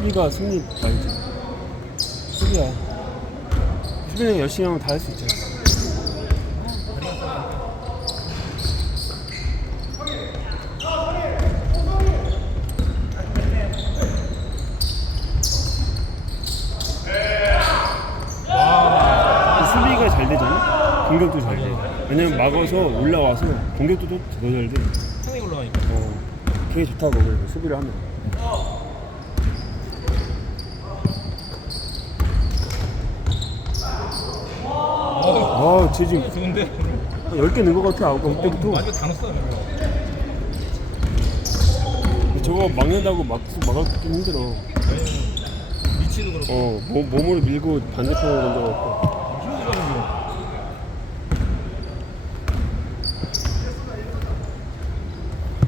수비가 승리 말이지. 수비야. 수비는 열심히 하면 다 할 수 있잖아. 그 수비가 잘 되잖아? 공격도 잘 돼. 왜냐면 막아서 올라와서 공격도 더 잘 돼. 상당히 올라가니까. 어, 그게 좋다고 그래, 수비를 하면. 아, 쟤 지금 좋은데? 한 10개 넣은 것 같아, 아까 그때부터. 마지막 다 넣었어. 저거 막는다고 막, 막기 좀 힘들어. 위치도 그렇고. 어, 몸, 몸으로 밀고 반대편으로 던져갖고.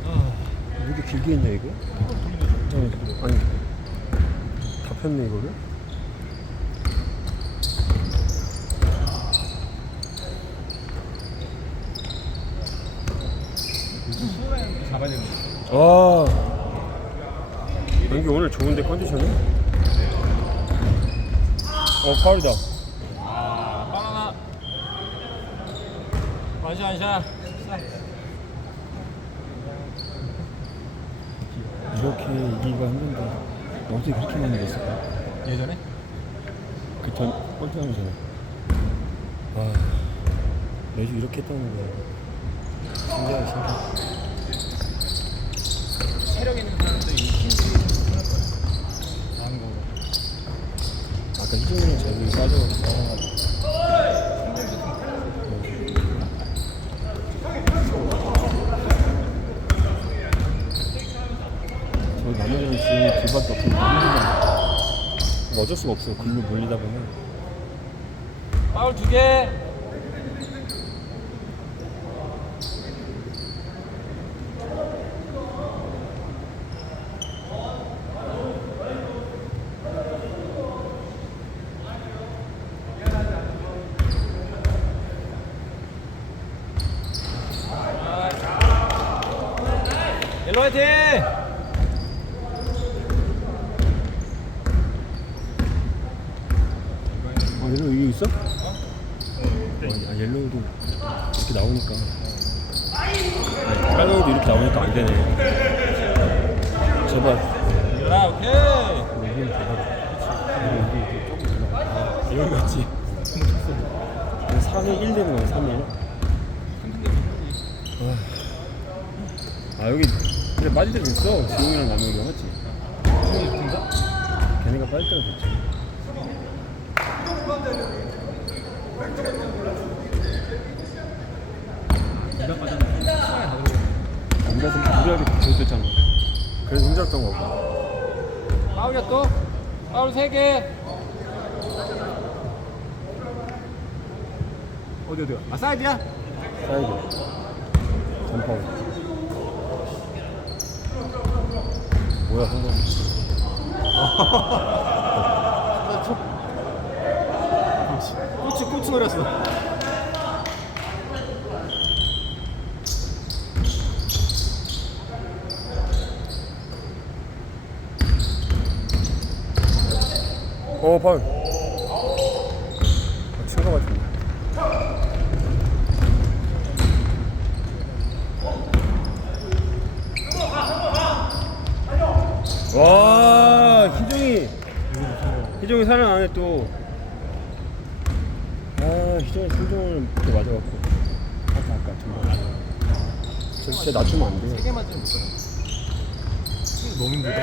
아, 왜 이렇게 길게 했냐, 이거? 어, 아니, 다 폈네, 이거를? 수호랑 잡아야 되는 거. 아, 연기 오늘 좋은데 컨디션이? 어, 파울이다. 아, 바나나. 완샷, 완샷. 이렇게 이기기가 힘든데 어떻게 그렇게 많이 냈을까? 예전에? 그전 꼴찌하기 전에 아 매주 이렇게 했다는 거야 신기하다 신기해 체력 있는 사람들이 힘들이 하는 거야. 한국으로. 아까 희종이랑 제비 빠져가지고 저 남해랑 지금 둘밖에 없으니까. 힘들다 어쩔 수가 없어 글로 몰리다 보면. 파울 두 개. 옐로 화이팅! 아 옐로우 이게 있어? 아, 아 옐로우도 이렇게 나오니까 아니, 빨강이도 이렇게 나오니까 안 되네 제발 옐라 오케이! 여기는 대박이다 여기 여기 조금 올라 아, 여기 같지 3일 1 되는 거야 3일 아 여기 그래 빠질 때도 있어 지용이랑 남영이가 맞지? 걔네가 빠질 때가 됐지. 우리가 좀 무리하게 보였잖아 그래서 힘들었던 거고 파울이야 또? 파울 세 개. 어디 어디야? 아 사이드야? 사이드 전파울 뭐야 성공 꼬치 꼬치 노렸어. 어 파울 아, 친거 같은데 와 희종이 희종이 살아나네 또 아 희종이 손종을 그렇게 맞아갖고 아까 아까 정말 저 진짜 낮추면 안 돼요 세개 맞으면 못 살아. 너무 힘들다.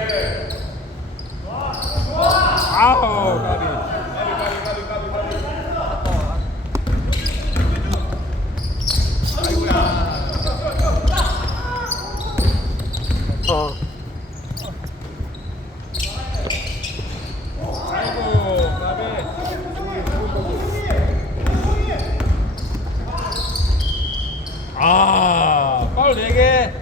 아우 까비. 어. 아이고 까비. 아 파울 네 개.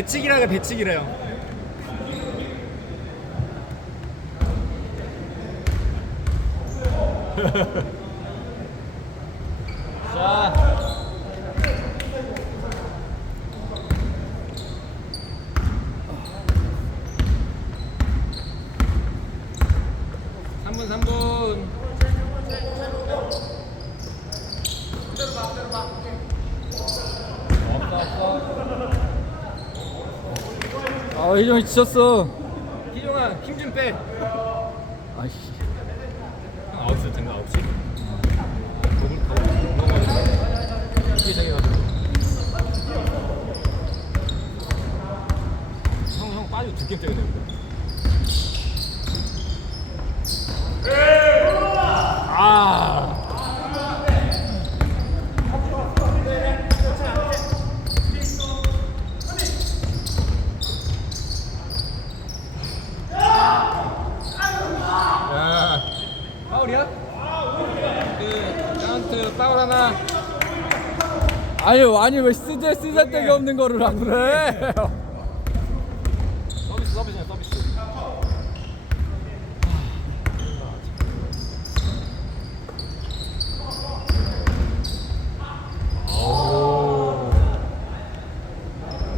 배치기라가 배치기래요. 자, 아 희정이 지쳤어 희종아 힘 좀 빼. 아이씨 아홉시 된거 아홉시. 목을 더 이게 생겨가지고. 형형 빠지고 두 게임 때문에. 아. 야, 파울이야? 그 카운트 파울 하나. 아니 왜 쓰재 쓰잘데기 없는 거를 안 그래 서비스 서비스. 오.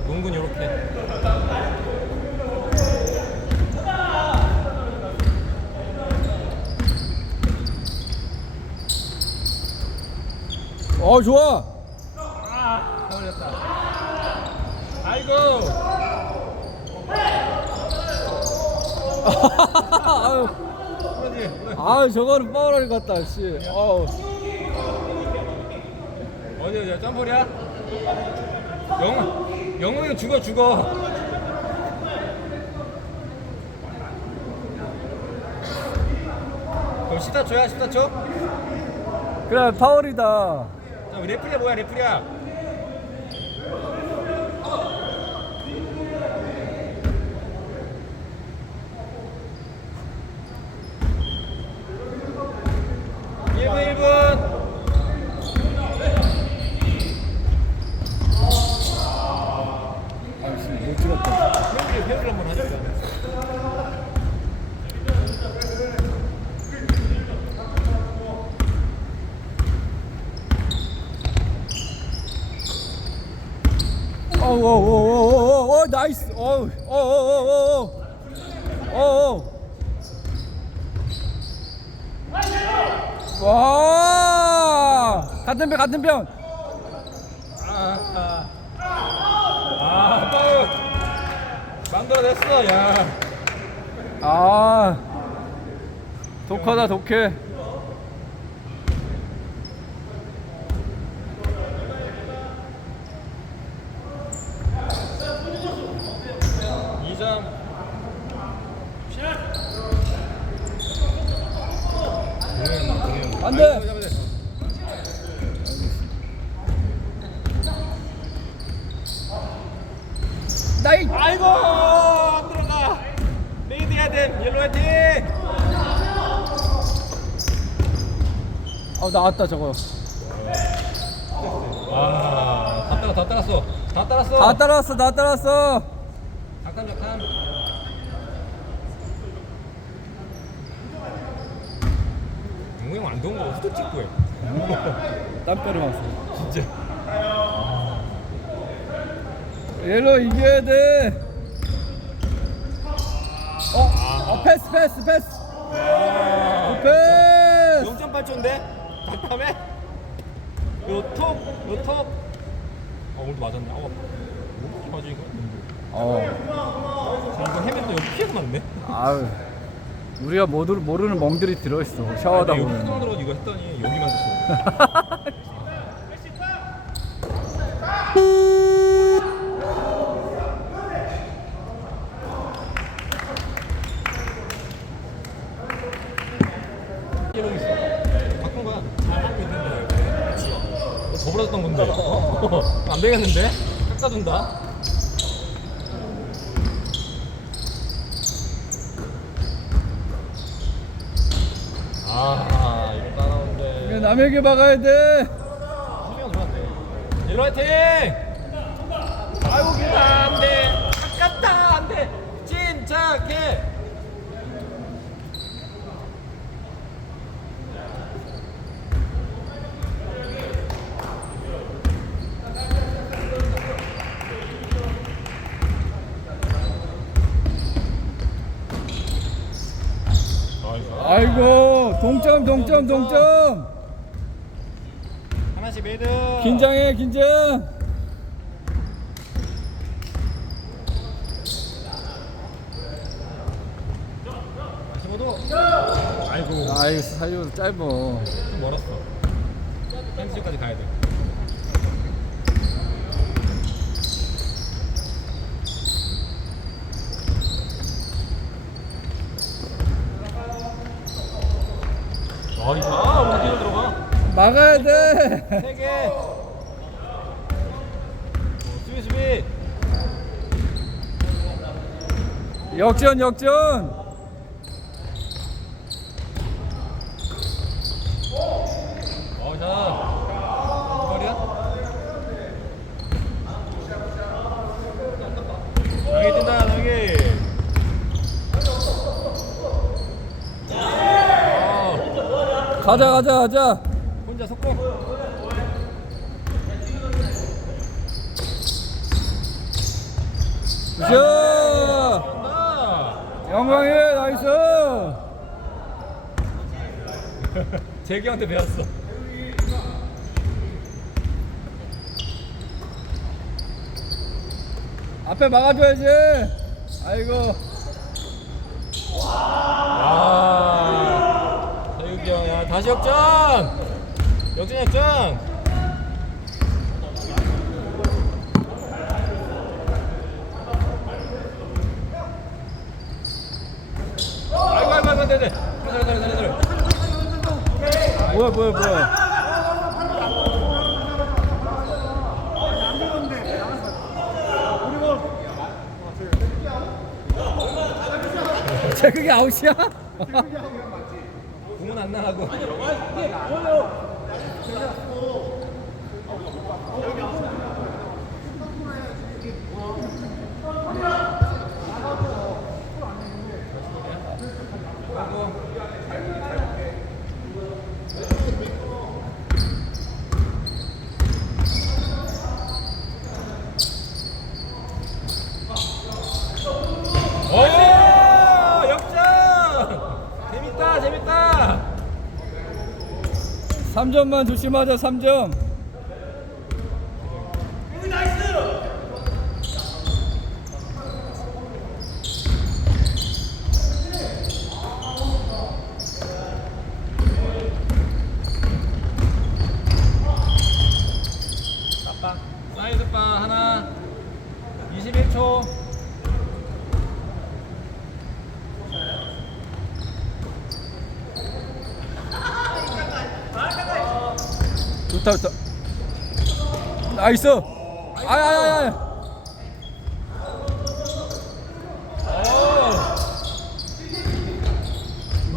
농구는 이렇게. 어 좋아 아, 걸렸다. 아이고. 아유, 그러지. 저거는 파울할 것 같다 씨 어우 어디 어디 점프야? 영 영웅이 죽어 죽어. 그럼 14초야 14초? 그래 파울이다 자, 우리 레프리야 뭐야 레프리야? 일분일분 아이씨 못 회오리 회오리 한번 하자 어우 나이스 어우 와 같은 편 같은 편 아, 아, 아, 파울. 만들어냈어, 야. 아 독하다 독해 이점 안 돼. 나이 아이고, 안 들어가. 레이드 해야 돼. 옐로 화이팅! 어 나왔다 저거 와, 다 따라, 다 따랐어. 다 따랐어. 다 따라왔어 다 따라왔어 잠깐, 잠깐. 용호 형안 더운 거 후드 찍고 해. 땀뼈를 왔어 진짜. 옐로 이겨야 돼 어? 어 패스 패스 패스 패스 0.8초인데? 답답해? 요톡, 요톡. 어, 오늘도 맞았네. 어, 뭐 맞지 이거? 어 자, 이거 헤맨 또 여기 피해서 맞네. 아유 우리가 모두 모르는 멍들이 들어있어 샤워하다 여기 흑 보면 이거 했더니 여기만 됐어. 이러고 있어. 바꾼 거야. 잘하고 있는데. 그치. 더 벌어졌던 건데. 안 되겠는데? 깎아준다. 아, 이거 따라오는데. 남에게 막아야 돼 수비가 좋았네. 옐로 화이팅! 아이고 기다 안돼. 아깝다 안돼. 침착해. 아이고 동점 동점 동점 하나씩 메이드. 긴장해 긴장. 아이고. 아 이거 살려 짧어. 좀 멀었어. 펜스까지 가야 돼. 아, 이거 아, 어디로 들어가? 막아야 돼. 세 개. 수비 수비. 역전 역전. 어, 자. 거리야? 여기 뛴다, 여기. 아, 가자 가자 가자. 혼자 속공. 굿샷. 나. 영광이에요 나이스. 재기한테 배웠어. 앞에 막아줘야지. 아이고. 야 다시 역전. 역전 역전. 아이고 아이고 아이고 네네. 뭐야 뭐야 뭐야. 쟤 그게 아웃이야? 공은 안 나가고. 오 역전! 재밌다 재밌다. 3점만 조심하자 3점. 아빠 사이즈 바 하나 21초 좋다 좋다. 나이스. 아야야야.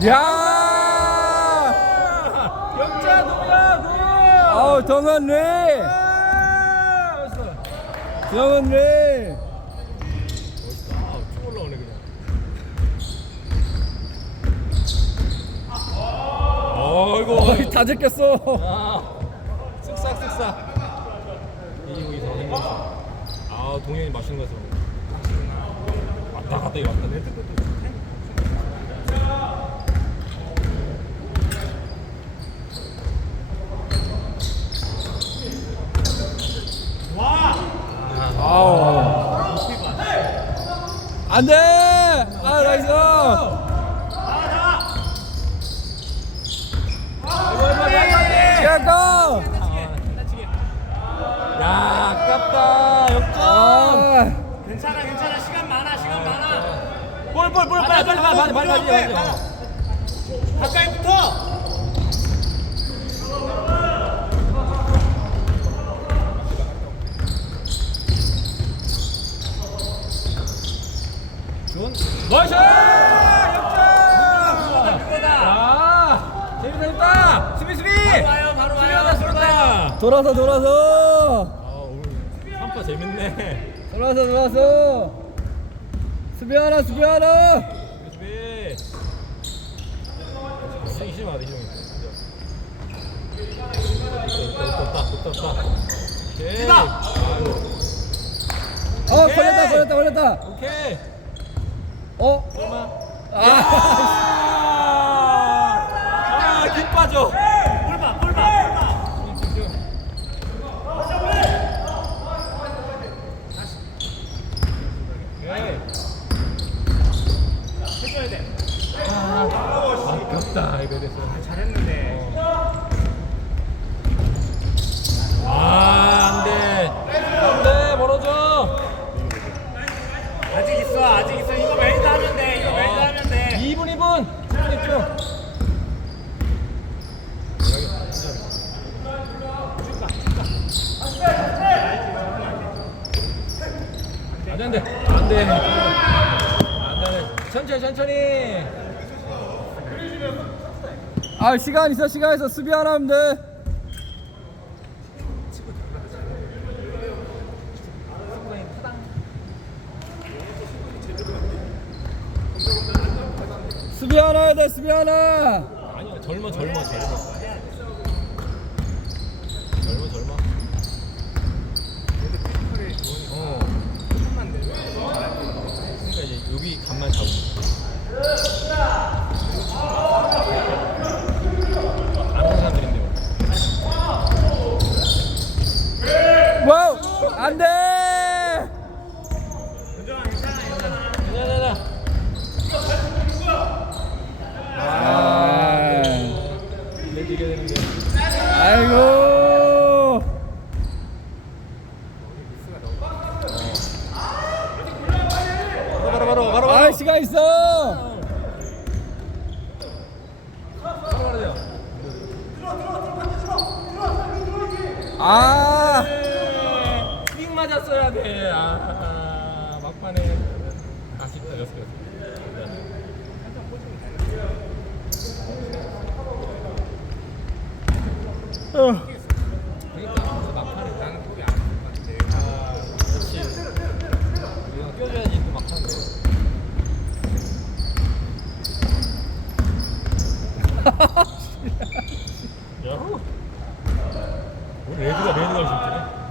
야! 역전 동현 동현 아우 정원 레. 아 멋있어 정원 레. 멋있다 아쭉 올라오네 그냥 어이구 어이 다 제꼈어. 아 쓱싹 이기고 이상 생겼어 아 동현이 맛있는 거였어 왔다 갔다 이거 왔다 아우. 안 돼! 아, 나이스! 시작가! 야 아깝다. 역전. 아, 괜찮아 괜찮아. 시간 많아 시간 많아. 볼볼볼. 빨리 빨리 빨리 빨리 빨리 빨리. 빨리 가까이 붙어 준 나이스 역전! 아 재밌다 재밌다. 수비 수비 바로 와요 바로 와요. 수비하다 수비하다. 돌아서, 돌아서! 아 재밌네. 돌아서, 돌아서! 수비 하나, 수비 하나! 수비. 수비 희심하다 희심이. 떴다 떴다 떴다. 오케이. 아유 어, 걸렸다, 걸렸다, 걸렸다! 오케이. 어? 설마? 아! 아김 빠져 네, 네. 안돼 안돼. 안돼. 천천히 천천히. 아 시간 있어 시간 있어. 수비 하나 하면 돼. 수비 하나 해야 돼 수비 하나. 아니야 젊어 젊어 젊어. 야, 우리 레드가 레드가 좀 되네.